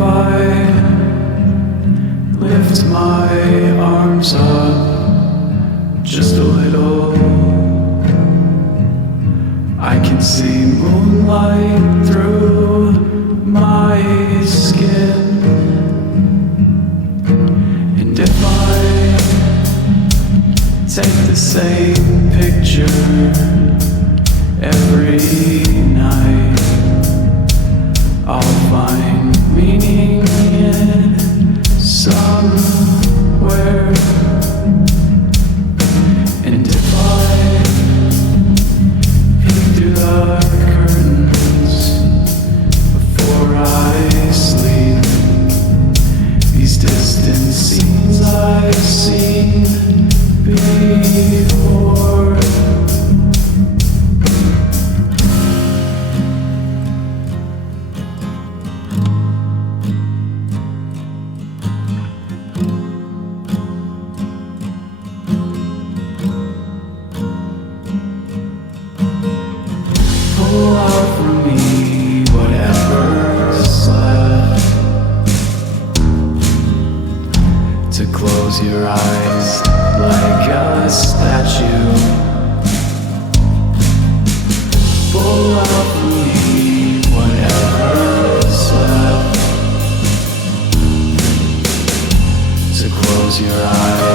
I lift my arms up just a little, I can see moonlight through my skin. And if I take the same picture every night, I'll find meaning in somewhere. And if I peek through the curtains before I sleep, these distant scenes I've seen before. Pull out from me whatever's left, to close your eyes like a statue. Pull out from me whatever's left, to close your eyes